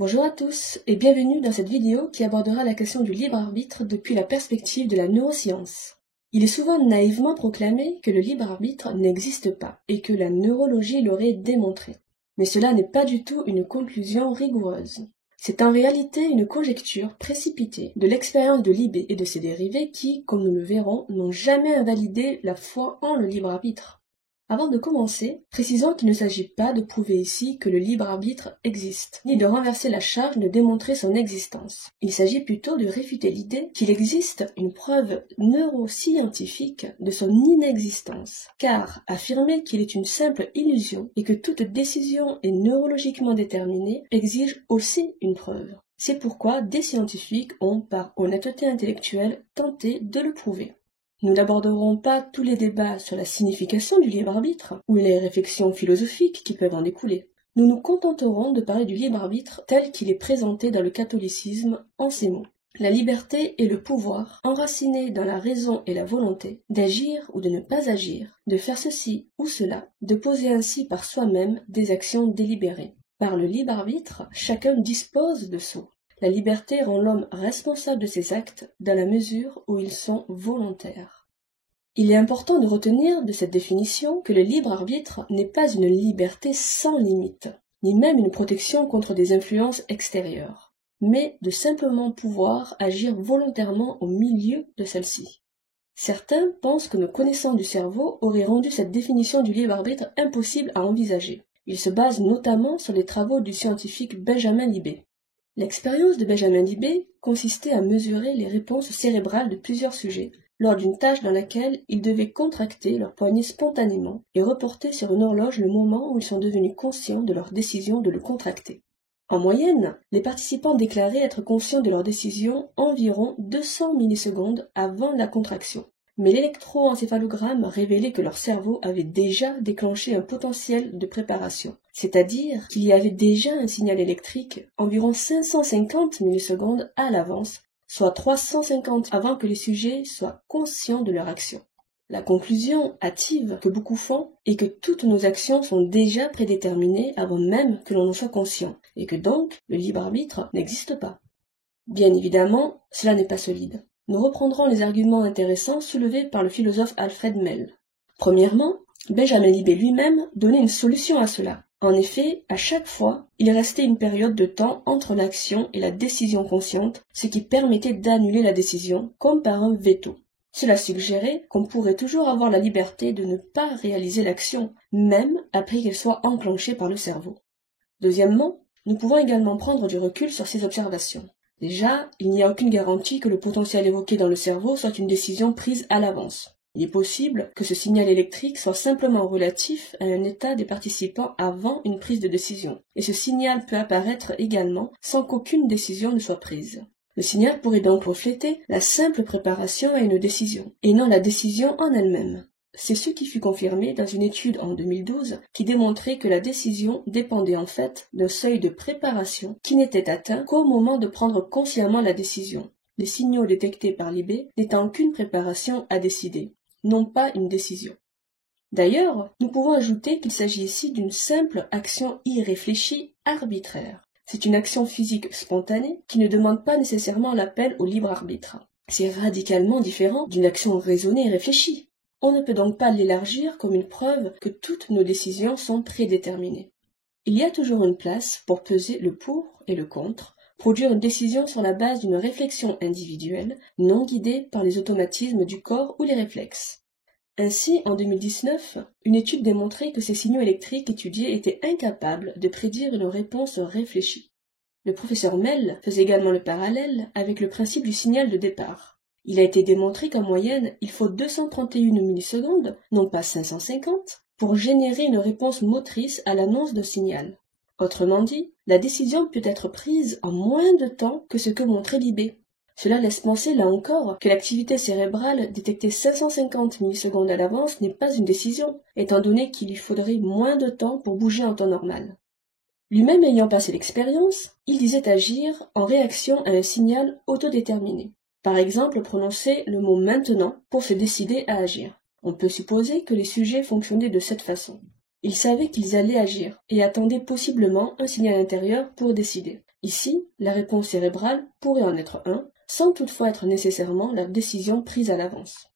Bonjour à tous et bienvenue dans cette vidéo qui abordera la question du libre arbitre depuis la perspective de la neuroscience. Il est souvent naïvement proclamé que le libre arbitre n'existe pas et que la neurologie l'aurait démontré. Mais cela n'est pas du tout une conclusion rigoureuse. C'est en réalité une conjecture précipitée de l'expérience de l'IB et de ses dérivés qui, comme nous le verrons, n'ont jamais invalidé la foi en le libre arbitre. Avant de commencer, précisons qu'il ne s'agit pas de prouver ici que le libre arbitre existe, ni de renverser la charge de démontrer son existence. Il s'agit plutôt de réfuter l'idée qu'il existe une preuve neuroscientifique de son inexistence, car affirmer qu'il est une simple illusion et que toute décision est neurologiquement déterminée exige aussi une preuve. C'est pourquoi des scientifiques ont, par honnêteté intellectuelle, tenté de le prouver. Nous n'aborderons pas tous les débats sur la signification du libre arbitre ou les réflexions philosophiques qui peuvent en découler. Nous nous contenterons de parler du libre arbitre tel qu'il est présenté dans le catholicisme en ces mots. La liberté est le pouvoir, enraciné dans la raison et la volonté, d'agir ou de ne pas agir, de faire ceci ou cela, de poser ainsi par soi-même des actions délibérées. Par le libre arbitre, chacun dispose de soi. La liberté rend l'homme responsable de ses actes dans la mesure où ils sont volontaires. Il est important de retenir de cette définition que le libre arbitre n'est pas une liberté sans limite, ni même une protection contre des influences extérieures, mais de simplement pouvoir agir volontairement au milieu de celle-ci. Certains pensent que nos connaissances du cerveau auraient rendu cette définition du libre arbitre impossible à envisager. Ils se basent notamment sur les travaux du scientifique Benjamin Libet. L'expérience de Benjamin Libet consistait à mesurer les réponses cérébrales de plusieurs sujets lors d'une tâche dans laquelle ils devaient contracter leurs poignets spontanément et reporter sur une horloge le moment où ils sont devenus conscients de leur décision de le contracter. En moyenne, les participants déclaraient être conscients de leur décision environ 200 millisecondes avant la contraction. Mais l'électroencéphalogramme révélait que leur cerveau avait déjà déclenché un potentiel de préparation, c'est-à-dire qu'il y avait déjà un signal électrique environ 550 millisecondes à l'avance, soit 350 avant que les sujets soient conscients de leur action. La conclusion hâtive que beaucoup font est que toutes nos actions sont déjà prédéterminées avant même que l'on en soit conscient, et que donc le libre arbitre n'existe pas. Bien évidemment, cela n'est pas solide. Nous reprendrons les arguments intéressants soulevés par le philosophe Alfred Mell. Premièrement, Benjamin Libet lui-même donnait une solution à cela. En effet, à chaque fois, il restait une période de temps entre l'action et la décision consciente, ce qui permettait d'annuler la décision, comme par un veto. Cela suggérait qu'on pourrait toujours avoir la liberté de ne pas réaliser l'action, même après qu'elle soit enclenchée par le cerveau. Deuxièmement, nous pouvons également prendre du recul sur ces observations. Déjà, il n'y a aucune garantie que le potentiel évoqué dans le cerveau soit une décision prise à l'avance. Il est possible que ce signal électrique soit simplement relatif à un état des participants avant une prise de décision, et ce signal peut apparaître également sans qu'aucune décision ne soit prise. Le signal pourrait donc refléter la simple préparation à une décision, et non la décision en elle-même. C'est ce qui fut confirmé dans une étude en 2012 qui démontrait que la décision dépendait en fait d'un seuil de préparation qui n'était atteint qu'au moment de prendre consciemment la décision, les signaux détectés par Libet n'étant qu'une préparation à décider, non pas une décision. D'ailleurs, nous pouvons ajouter qu'il s'agit ici d'une simple action irréfléchie arbitraire. C'est une action physique spontanée qui ne demande pas nécessairement l'appel au libre arbitre. C'est radicalement différent d'une action raisonnée et réfléchie. On ne peut donc pas l'élargir comme une preuve que toutes nos décisions sont prédéterminées. Il y a toujours une place pour peser le pour et le contre, produire une décision sur la base d'une réflexion individuelle, non guidée par les automatismes du corps ou les réflexes. Ainsi, en 2019, une étude démontrait que ces signaux électriques étudiés étaient incapables de prédire une réponse réfléchie. Le professeur Mell faisait également le parallèle avec le principe du signal de départ. Il a été démontré qu'en moyenne, il faut 231 millisecondes, non pas 550, pour générer une réponse motrice à l'annonce d'un signal. Autrement dit, la décision peut être prise en moins de temps que ce que montrait Libet. Cela laisse penser là encore que l'activité cérébrale détectée 550 millisecondes à l'avance n'est pas une décision, étant donné qu'il lui faudrait moins de temps pour bouger en temps normal. Lui-même ayant passé l'expérience, il disait agir en réaction à un signal autodéterminé. Par exemple, prononcer le mot « maintenant » pour se décider à agir. On peut supposer que les sujets fonctionnaient de cette façon. Ils savaient qu'ils allaient agir et attendaient possiblement un signal intérieur pour décider. Ici, la réponse cérébrale pourrait en être un, sans toutefois être nécessairement la décision prise à l'avance.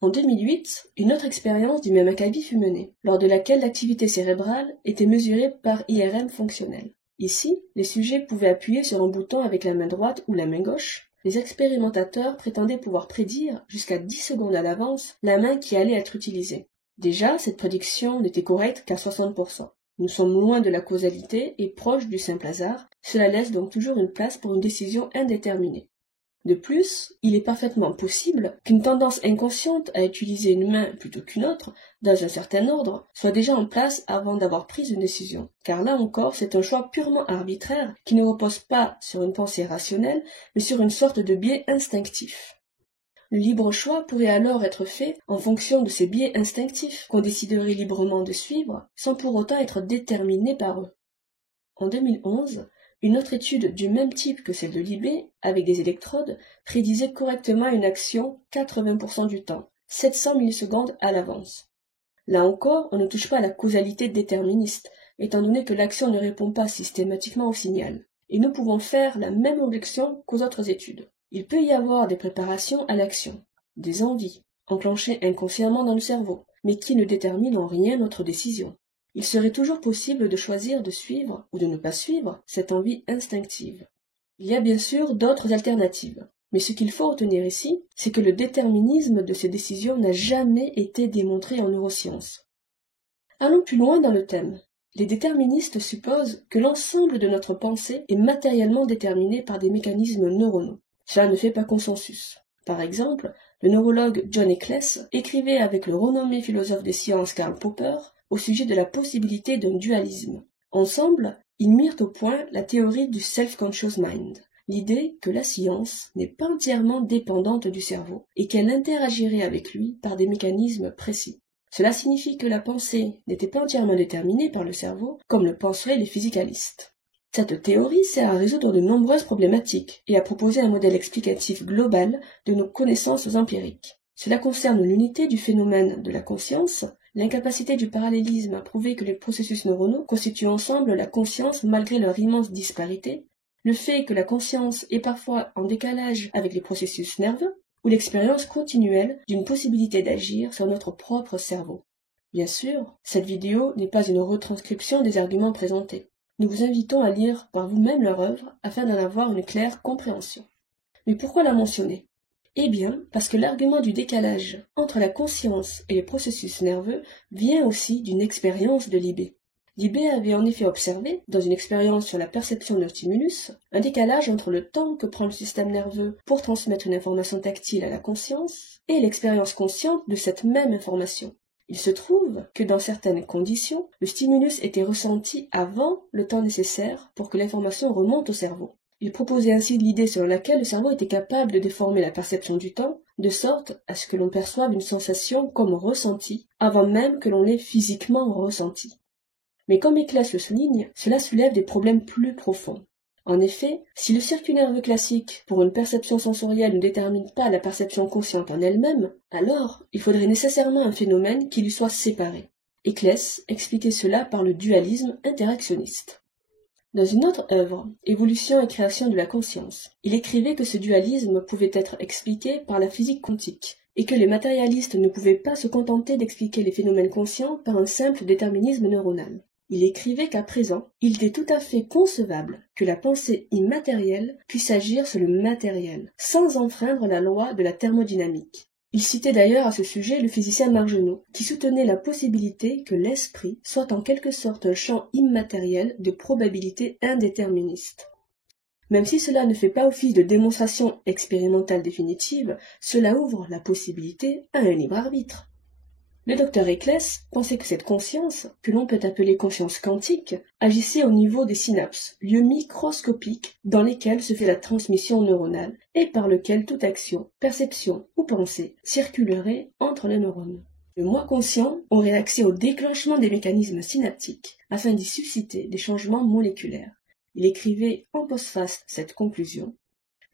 En 2008, une autre expérience du même acabit fut menée, lors de laquelle l'activité cérébrale était mesurée par IRM fonctionnel. Ici, les sujets pouvaient appuyer sur un bouton avec la main droite ou la main gauche. Les expérimentateurs prétendaient pouvoir prédire, jusqu'à 10 secondes à l'avance, la main qui allait être utilisée. Déjà, cette prédiction n'était correcte qu'à 60%. Nous sommes loin de la causalité et proches du simple hasard, cela laisse donc toujours une place pour une décision indéterminée. De plus, il est parfaitement possible qu'une tendance inconsciente à utiliser une main plutôt qu'une autre, dans un certain ordre, soit déjà en place avant d'avoir pris une décision. Car là encore, c'est un choix purement arbitraire qui ne repose pas sur une pensée rationnelle, mais sur une sorte de biais instinctif. Le libre choix pourrait alors être fait en fonction de ces biais instinctifs qu'on déciderait librement de suivre, sans pour autant être déterminé par eux. En 2011, une autre étude du même type que celle de l'IB, avec des électrodes, prédisait correctement une action 80% du temps, 700 millisecondes à l'avance. Là encore, on ne touche pas à la causalité déterministe, étant donné que l'action ne répond pas systématiquement au signal. Et nous pouvons faire la même objection qu'aux autres études. Il peut y avoir des préparations à l'action, des envies, enclenchées inconsciemment dans le cerveau, mais qui ne déterminent en rien notre décision. Il serait toujours possible de choisir de suivre ou de ne pas suivre cette envie instinctive. Il y a bien sûr d'autres alternatives, mais ce qu'il faut retenir ici, c'est que le déterminisme de ces décisions n'a jamais été démontré en neurosciences. Allons plus loin dans le thème. Les déterministes supposent que l'ensemble de notre pensée est matériellement déterminé par des mécanismes neuronaux. Cela ne fait pas consensus. Par exemple, le neurologue John Eccles écrivait avec le renommé philosophe des sciences Karl Popper au sujet de la possibilité d'un dualisme. Ensemble, ils mirent au point la théorie du self-conscious mind, l'idée que la science n'est pas entièrement dépendante du cerveau et qu'elle interagirait avec lui par des mécanismes précis. Cela signifie que la pensée n'était pas entièrement déterminée par le cerveau, comme le penseraient les physicalistes. Cette théorie sert à résoudre de nombreuses problématiques et à proposer un modèle explicatif global de nos connaissances empiriques. Cela concerne l'unité du phénomène de la conscience, l'incapacité du parallélisme à prouver que les processus neuronaux constituent ensemble la conscience malgré leur immense disparité, le fait que la conscience est parfois en décalage avec les processus nerveux, ou l'expérience continuelle d'une possibilité d'agir sur notre propre cerveau. Bien sûr, cette vidéo n'est pas une retranscription des arguments présentés. Nous vous invitons à lire par vous-même leur œuvre afin d'en avoir une claire compréhension. Mais pourquoi la mentionner ? Eh bien, parce que l'argument du décalage entre la conscience et les processus nerveux vient aussi d'une expérience de Libé. Libé avait en effet observé, dans une expérience sur la perception d'un stimulus, un décalage entre le temps que prend le système nerveux pour transmettre une information tactile à la conscience et l'expérience consciente de cette même information. Il se trouve que dans certaines conditions, le stimulus était ressenti avant le temps nécessaire pour que l'information remonte au cerveau. Il proposait ainsi l'idée selon laquelle le cerveau était capable de déformer la perception du temps, de sorte à ce que l'on perçoive une sensation comme ressentie, avant même que l'on l'ait physiquement ressentie. Mais comme Eccles le souligne, cela soulève des problèmes plus profonds. En effet, si le circuit nerveux classique pour une perception sensorielle ne détermine pas la perception consciente en elle-même, alors il faudrait nécessairement un phénomène qui lui soit séparé. Eccles expliquait cela par le dualisme interactionniste. Dans une autre œuvre, Évolution et création de la conscience, il écrivait que ce dualisme pouvait être expliqué par la physique quantique, et que les matérialistes ne pouvaient pas se contenter d'expliquer les phénomènes conscients par un simple déterminisme neuronal. Il écrivait qu'à présent, il était tout à fait concevable que la pensée immatérielle puisse agir sur le matériel, sans enfreindre la loi de la thermodynamique. Il citait d'ailleurs à ce sujet le physicien Margenot, qui soutenait la possibilité que l'esprit soit en quelque sorte un champ immatériel de probabilité indéterministe. Même si cela ne fait pas office de démonstration expérimentale définitive, cela ouvre la possibilité à un libre arbitre. Le docteur Eccles pensait que cette conscience, que l'on peut appeler conscience quantique, agissait au niveau des synapses, lieux microscopiques dans lesquels se fait la transmission neuronale et par lequel toute action, perception ou pensée circulerait entre les neurones. Le moi conscient aurait accès au déclenchement des mécanismes synaptiques afin d'y susciter des changements moléculaires. Il écrivait en postface cette conclusion.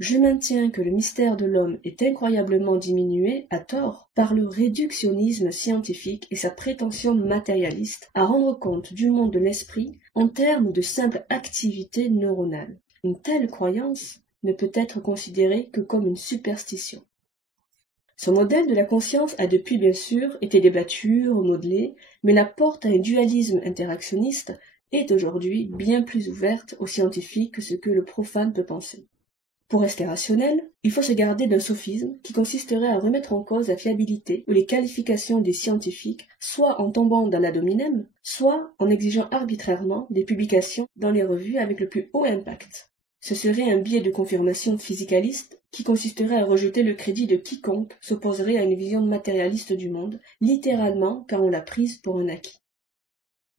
Je maintiens que le mystère de l'homme est incroyablement diminué, à tort, par le réductionnisme scientifique et sa prétention matérialiste à rendre compte du monde de l'esprit en termes de simple activité neuronale. Une telle croyance ne peut être considérée que comme une superstition. Ce modèle de la conscience a depuis bien sûr été débattu, remodelé, mais la porte à un dualisme interactionniste est aujourd'hui bien plus ouverte aux scientifiques que ce que le profane peut penser. Pour rester rationnel, il faut se garder d'un sophisme qui consisterait à remettre en cause la fiabilité ou les qualifications des scientifiques, soit en tombant dans l'ad hominem, soit en exigeant arbitrairement des publications dans les revues avec le plus haut impact. Ce serait un biais de confirmation physicaliste qui consisterait à rejeter le crédit de quiconque s'opposerait à une vision matérialiste du monde, littéralement car on l'a prise pour un acquis.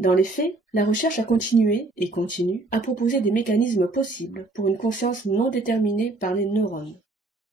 Dans les faits, la recherche a continué, et continue, à proposer des mécanismes possibles pour une conscience non déterminée par les neurones.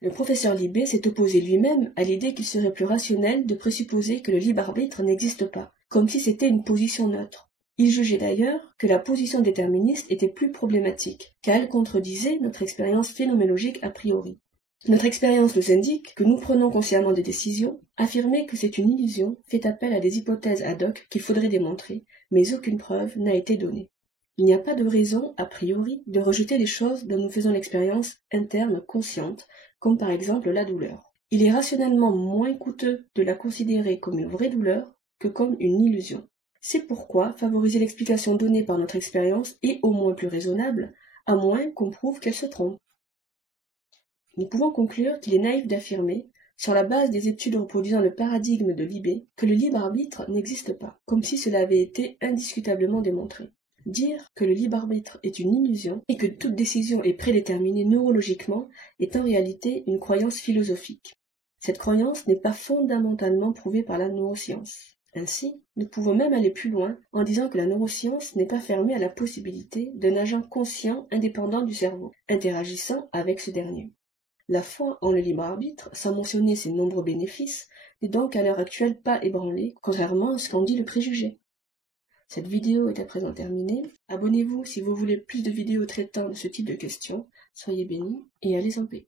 Le professeur Libet s'est opposé lui-même à l'idée qu'il serait plus rationnel de présupposer que le libre arbitre n'existe pas, comme si c'était une position neutre. Il jugeait d'ailleurs que la position déterministe était plus problématique, car elle contredisait notre expérience phénoménologique a priori. Notre expérience nous indique que nous prenons consciemment des décisions. Affirmer que c'est une illusion fait appel à des hypothèses ad hoc qu'il faudrait démontrer, mais aucune preuve n'a été donnée. Il n'y a pas de raison, a priori, de rejeter les choses dont nous faisons l'expérience interne consciente, comme par exemple la douleur. Il est rationnellement moins coûteux de la considérer comme une vraie douleur que comme une illusion. C'est pourquoi favoriser l'explication donnée par notre expérience est au moins plus raisonnable, à moins qu'on prouve qu'elle se trompe. Nous pouvons conclure qu'il est naïf d'affirmer, sur la base des études reproduisant le paradigme de Libet, que le libre arbitre n'existe pas, comme si cela avait été indiscutablement démontré. Dire que le libre arbitre est une illusion et que toute décision est prédéterminée neurologiquement est en réalité une croyance philosophique. Cette croyance n'est pas fondamentalement prouvée par la neuroscience. Ainsi, nous pouvons même aller plus loin en disant que la neuroscience n'est pas fermée à la possibilité d'un agent conscient indépendant du cerveau, interagissant avec ce dernier. La foi en le libre arbitre, sans mentionner ses nombreux bénéfices, n'est donc à l'heure actuelle pas ébranlée, contrairement à ce qu'en dit le préjugé. Cette vidéo est à présent terminée. Abonnez-vous si vous voulez plus de vidéos traitant de ce type de questions. Soyez bénis et allez en paix.